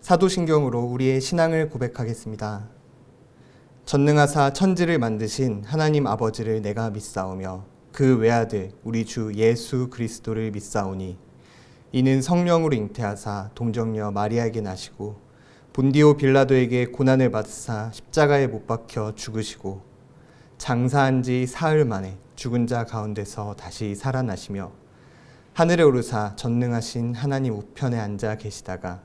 사도신경으로 우리의 신앙을 고백하겠습니다. 전능하사 천지를 만드신 하나님 아버지를 내가 믿사오며 그 외아들 우리 주 예수 그리스도를 믿사오니 이는 성령으로 잉태하사 동정녀 마리아에게 나시고 본디오 빌라도에게 고난을 받으사 십자가에 못 박혀 죽으시고 장사한 지 사흘 만에 죽은 자 가운데서 다시 살아나시며 하늘에 오르사 전능하신 하나님 우편에 앉아 계시다가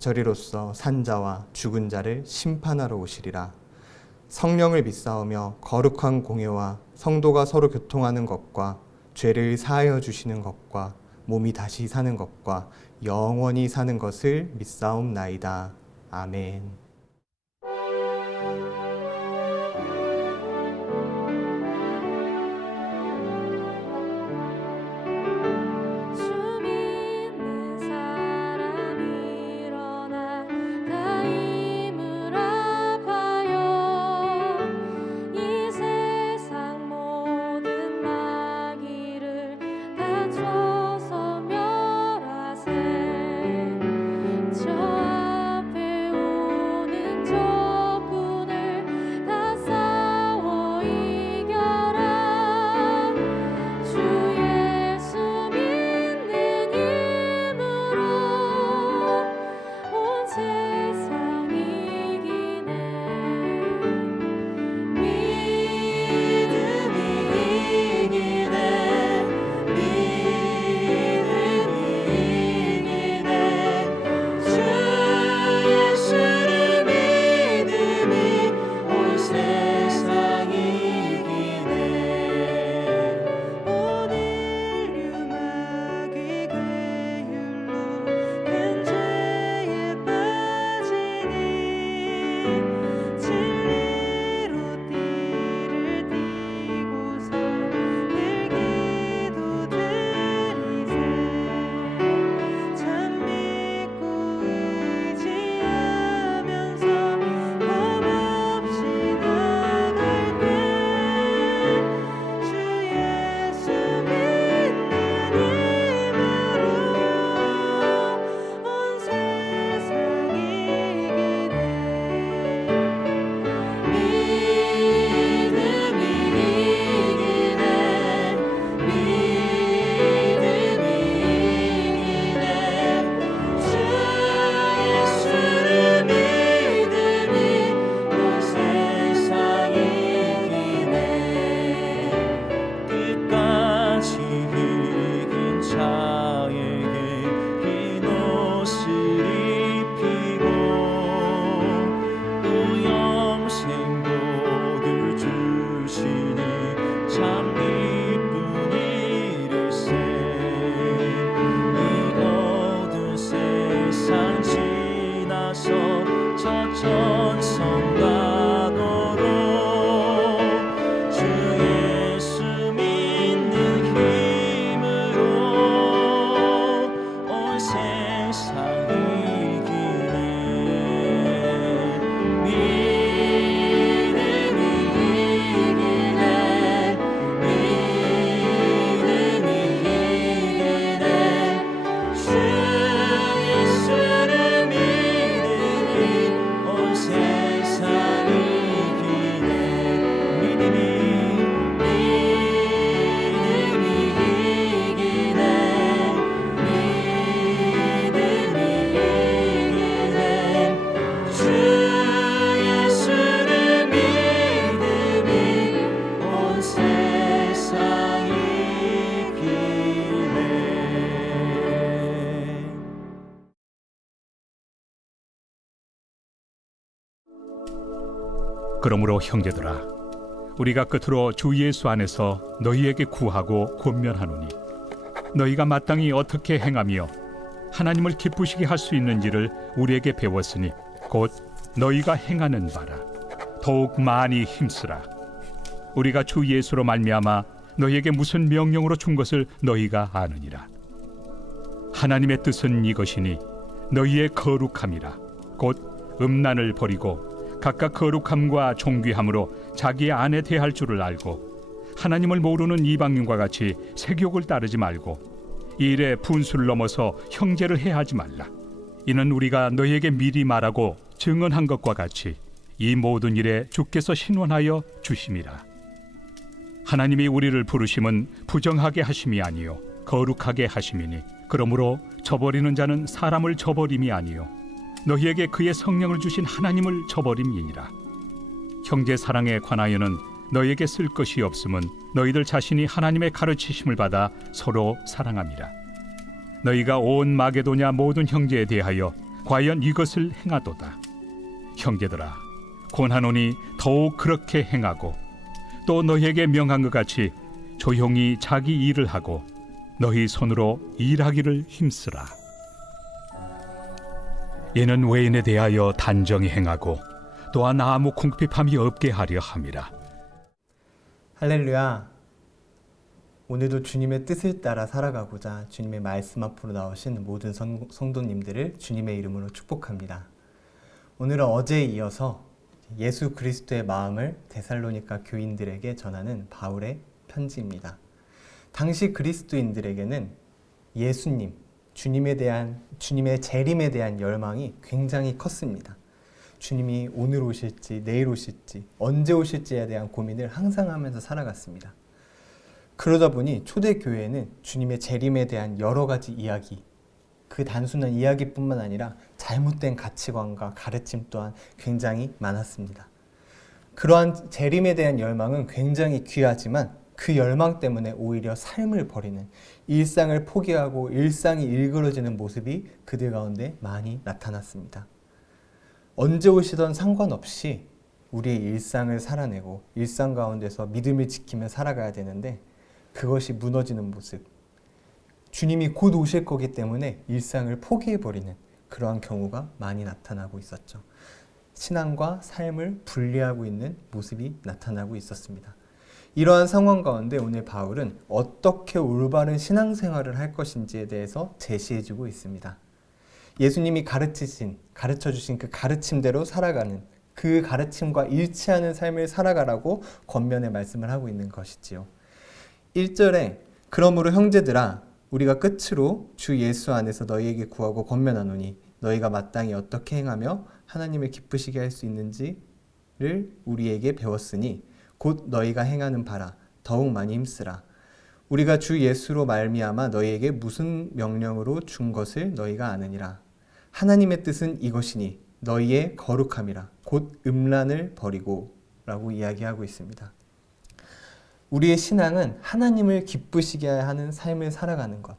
저리로서 산자와 죽은 자를 심판하러 오시리라. 성령을 믿사오며 거룩한 공예와 성도가 서로 교통하는 것과 죄를 사하여 주시는 것과 몸이 다시 사는 것과 영원히 사는 것을 믿사옵나이다. 아멘. 그러므로 형제들아, 우리가 끝으로 주 예수 안에서 너희에게 구하고 권면하노니 너희가 마땅히 어떻게 행하며 하나님을 기쁘시게 할 수 있는지를 우리에게 배웠으니 곧 너희가 행하는 바라. 더욱 많이 힘쓰라. 우리가 주 예수로 말미암아 너희에게 무슨 명령으로 준 것을 너희가 아느니라. 하나님의 뜻은 이것이니 너희의 거룩함이라. 곧 음란을 버리고 각각 거룩함과 존귀함으로 자기의 아내 대할 줄을 알고 하나님을 모르는 이방인과 같이 색욕을 따르지 말고 이 일에 분수를 넘어서 형제를 해하지 말라. 이는 우리가 너희에게 미리 말하고 증언한 것과 같이 이 모든 일에 주께서 신원하여 주심이라. 하나님이 우리를 부르심은 부정하게 하심이 아니요 거룩하게 하심이니 그러므로 저버리는 자는 사람을 저버림이 아니요 너희에게 그의 성령을 주신 하나님을 저버림이니라. 형제 사랑에 관하여는 너희에게 쓸 것이 없음은 너희들 자신이 하나님의 가르치심을 받아 서로 사랑함이라. 너희가 온 마게도냐 모든 형제에 대하여 과연 이것을 행하도다. 형제들아, 권하노니 더욱 그렇게 행하고 또 너희에게 명한 것 같이 조용히 자기 일을 하고 너희 손으로 일하기를 힘쓰라. 이는 외인에 대하여 단정히 행하고 또한 아무 궁핍함이 없게 하려 함이라. 할렐루야. 오늘도 주님의 뜻을 따라 살아가고자 주님의 말씀 앞으로 나오신 모든 성도님들을 주님의 이름으로 축복합니다. 오늘은 어제에 이어서 예수 그리스도의 마음을 데살로니가 교인들에게 전하는 바울의 편지입니다. 당시 그리스도인들에게는 예수님, 주님의 재림에 대한 열망이 굉장히 컸습니다. 주님이 오늘 오실지 내일 오실지 언제 오실지에 대한 고민을 항상 하면서 살아갔습니다. 그러다 보니 초대교회에는 주님의 재림에 대한 여러 가지 이야기, 그 단순한 이야기뿐만 아니라 잘못된 가치관과 가르침 또한 굉장히 많았습니다. 그러한 재림에 대한 열망은 굉장히 귀하지만 그 열망 때문에 오히려 삶을 버리는, 일상을 포기하고 일상이 일그러지는 모습이 그들 가운데 많이 나타났습니다. 언제 오시던 상관없이 우리의 일상을 살아내고 일상 가운데서 믿음을 지키며 살아가야 되는데 그것이 무너지는 모습, 주님이 곧 오실 거기 때문에 일상을 포기해버리는 그러한 경우가 많이 나타나고 있었죠. 신앙과 삶을 분리하고 있는 모습이 나타나고 있었습니다. 이러한 상황 가운데 오늘 바울은 어떻게 올바른 신앙생활을 할 것인지에 대해서 제시해주고 있습니다. 예수님이 가르쳐주신 그 가르침대로 살아가는, 그 가르침과 일치하는 삶을 살아가라고 권면의 말씀을 하고 있는 것이지요. 1절에 그러므로 형제들아 우리가 끝으로 주 예수 안에서 너희에게 구하고 권면하노니 너희가 마땅히 어떻게 행하며 하나님을 기쁘시게 할 수 있는지를 우리에게 배웠으니 곧 너희가 행하는 바라 더욱 많이 힘쓰라. 우리가 주 예수로 말미암아 너희에게 무슨 명령으로 준 것을 너희가 아느니라. 하나님의 뜻은 이것이니 너희의 거룩함이라 곧 음란을 버리고 라고 이야기하고 있습니다. 우리의 신앙은 하나님을 기쁘시게 하는 삶을 살아가는 것,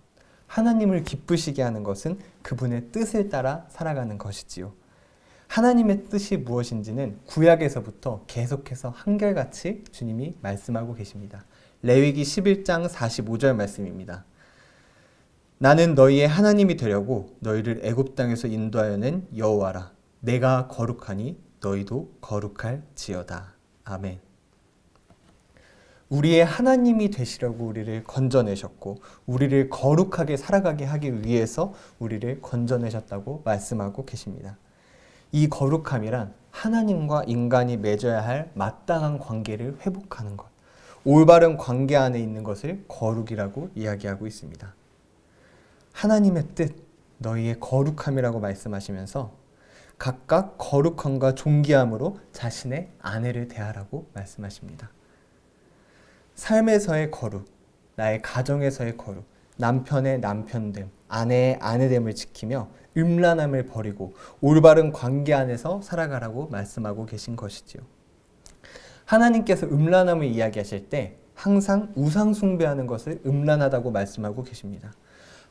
하나님을 기쁘시게 하는 것은 그분의 뜻을 따라 살아가는 것이지요. 하나님의 뜻이 무엇인지는 구약에서부터 계속해서 한결같이 주님이 말씀하고 계십니다. 레위기 11장 45절 말씀입니다. 나는 너희의 하나님이 되려고 너희를 애굽 땅에서 인도하여 낸 여호와라. 내가 거룩하니 너희도 거룩할지어다. 아멘. 우리의 하나님이 되시려고 우리를 건져내셨고 우리를 거룩하게 살아가게 하기 위해서 우리를 건져내셨다고 말씀하고 계십니다. 이 거룩함이란 하나님과 인간이 맺어야 할 마땅한 관계를 회복하는 것, 올바른 관계 안에 있는 것을 거룩이라고 이야기하고 있습니다. 하나님의 뜻, 너희의 거룩함이라고 말씀하시면서 각각 거룩함과 존귀함으로 자신의 아내를 대하라고 말씀하십니다. 삶에서의 거룩, 나의 가정에서의 거룩, 남편의 남편됨, 아내의 아내됨을 지키며 음란함을 버리고 올바른 관계 안에서 살아가라고 말씀하고 계신 것이지요. 하나님께서 음란함을 이야기하실 때 항상 우상 숭배하는 것을 음란하다고 말씀하고 계십니다.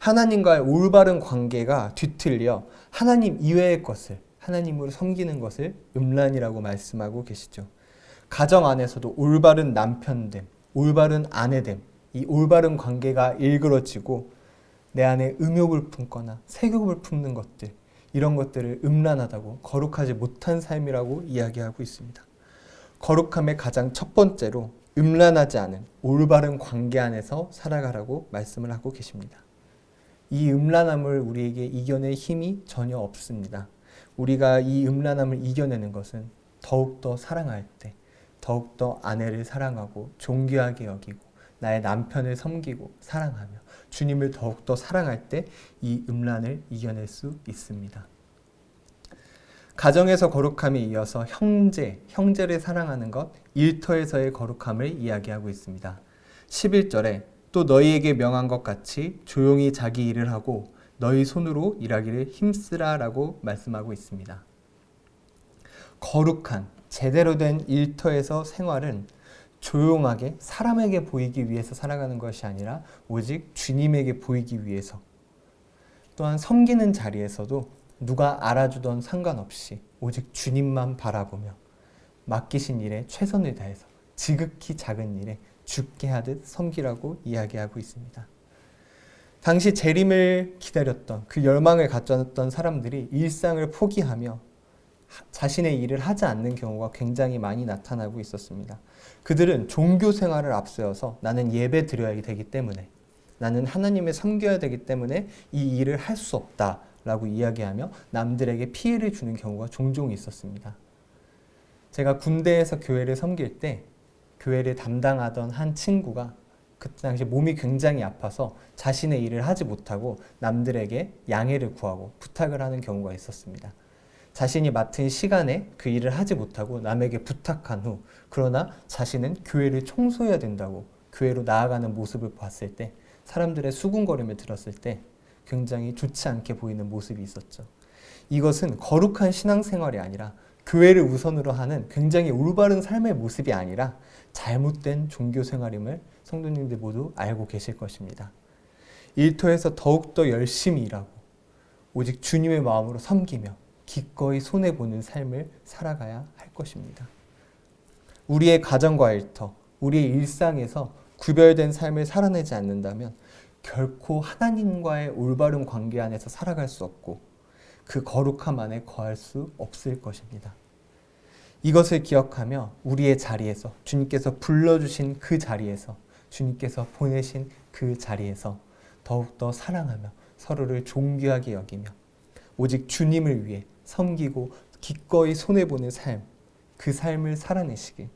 하나님과의 올바른 관계가 뒤틀려 하나님 이외의 것을, 하나님으로 섬기는 것을 음란이라고 말씀하고 계시죠. 가정 안에서도 올바른 남편됨, 올바른 아내됨, 이 올바른 관계가 일그러지고 내 안에 음욕을 품거나 색욕을 품는 것들, 이런 것들을 음란하다고, 거룩하지 못한 삶이라고 이야기하고 있습니다. 거룩함의 가장 첫 번째로 음란하지 않은 올바른 관계 안에서 살아가라고 말씀을 하고 계십니다. 이 음란함을 우리에게 이겨낼 힘이 전혀 없습니다. 우리가 이 음란함을 이겨내는 것은 더욱더 사랑할 때, 더욱더 아내를 사랑하고 존귀하게 여기고 나의 남편을 섬기고 사랑하며 주님을 더욱더 사랑할 때 이 음란을 이겨낼 수 있습니다. 가정에서 거룩함에 이어서 형제를 사랑하는 것, 일터에서의 거룩함을 이야기하고 있습니다. 11절에 또 너희에게 명한 것 같이 조용히 자기 일을 하고 너희 손으로 일하기를 힘쓰라 라고 말씀하고 있습니다. 거룩한 제대로 된 일터에서 생활은 조용하게 사람에게 보이기 위해서 살아가는 것이 아니라 오직 주님에게 보이기 위해서, 또한 섬기는 자리에서도 누가 알아주던 상관없이 오직 주님만 바라보며 맡기신 일에 최선을 다해서 지극히 작은 일에 죽게 하듯 섬기라고 이야기하고 있습니다. 당시 재림을 기다렸던 그 열망을 가졌던 사람들이 일상을 포기하며 자신의 일을 하지 않는 경우가 굉장히 많이 나타나고 있었습니다. 그들은 종교 생활을 앞세워서 나는 예배 드려야 되기 때문에, 나는 하나님을 섬겨야 되기 때문에 이 일을 할 수 없다라고 이야기하며 남들에게 피해를 주는 경우가 종종 있었습니다. 제가 군대에서 교회를 섬길 때 교회를 담당하던 한 친구가 그 당시 몸이 굉장히 아파서 자신의 일을 하지 못하고 남들에게 양해를 구하고 부탁을 하는 경우가 있었습니다. 자신이 맡은 시간에 그 일을 하지 못하고 남에게 부탁한 후, 그러나 자신은 교회를 청소해야 된다고 교회로 나아가는 모습을 봤을 때, 사람들의 수군거림을 들었을 때 굉장히 좋지 않게 보이는 모습이 있었죠. 이것은 거룩한 신앙생활이 아니라, 교회를 우선으로 하는 굉장히 올바른 삶의 모습이 아니라 잘못된 종교생활임을 성도님들 모두 알고 계실 것입니다. 일터에서 더욱더 열심히 일하고 오직 주님의 마음으로 섬기며 기꺼이 손해보는 삶을 살아가야 할 것입니다. 우리의 가정과 일터, 우리의 일상에서 구별된 삶을 살아내지 않는다면 결코 하나님과의 올바른 관계 안에서 살아갈 수 없고 그 거룩함 안에 거할 수 없을 것입니다. 이것을 기억하며 우리의 자리에서, 주님께서 불러주신 그 자리에서, 주님께서 보내신 그 자리에서 더욱더 사랑하며 서로를 존귀하게 여기며 오직 주님을 위해 섬기고 기꺼이 손해보는 삶, 그 삶을 살아내시길,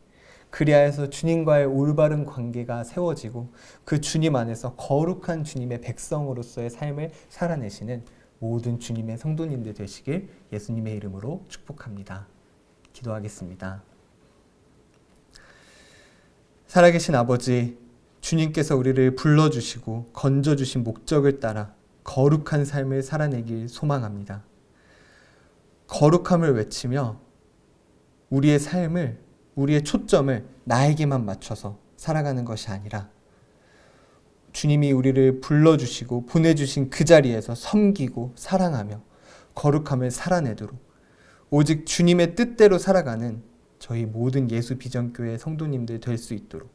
그리하여서 주님과의 올바른 관계가 세워지고 그 주님 안에서 거룩한 주님의 백성으로서의 삶을 살아내시는 모든 주님의 성도님들 되시길 예수님의 이름으로 축복합니다. 기도하겠습니다. 살아계신 아버지, 주님께서 우리를 불러주시고 건져주신 목적을 따라 거룩한 삶을 살아내길 소망합니다. 거룩함을 외치며 우리의 삶을, 우리의 초점을 나에게만 맞춰서 살아가는 것이 아니라 주님이 우리를 불러주시고 보내주신 그 자리에서 섬기고 사랑하며 거룩함을 살아내도록 오직 주님의 뜻대로 살아가는 저희 모든 예수 비전교회 성도님들 될 수 있도록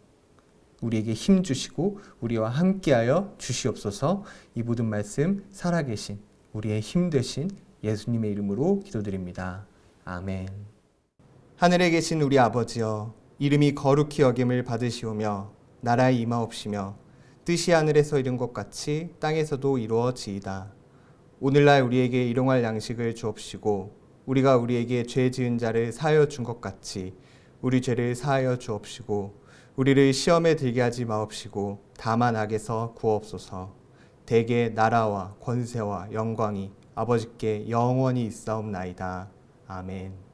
우리에게 힘 주시고 우리와 함께하여 주시옵소서. 이 모든 말씀 살아계신 우리의 힘 되신 예수님의 이름으로 기도드립니다. 아멘. 하늘에 계신 우리 아버지여, 이름이 거룩히 여김을 받으시오며 나라의 임하옵시며 뜻이 하늘에서 이룬 것 같이 땅에서도 이루어지이다. 오늘날 우리에게 일용할 양식을 주옵시고 우리가 우리에게 죄 지은 자를 사하여 준 것 같이 우리 죄를 사하여 주옵시고 우리를 시험에 들게 하지 마옵시고 다만 악에서 구하옵소서. 대개 나라와 권세와 영광이 아버지께 영원히 있사옵나이다. 아멘.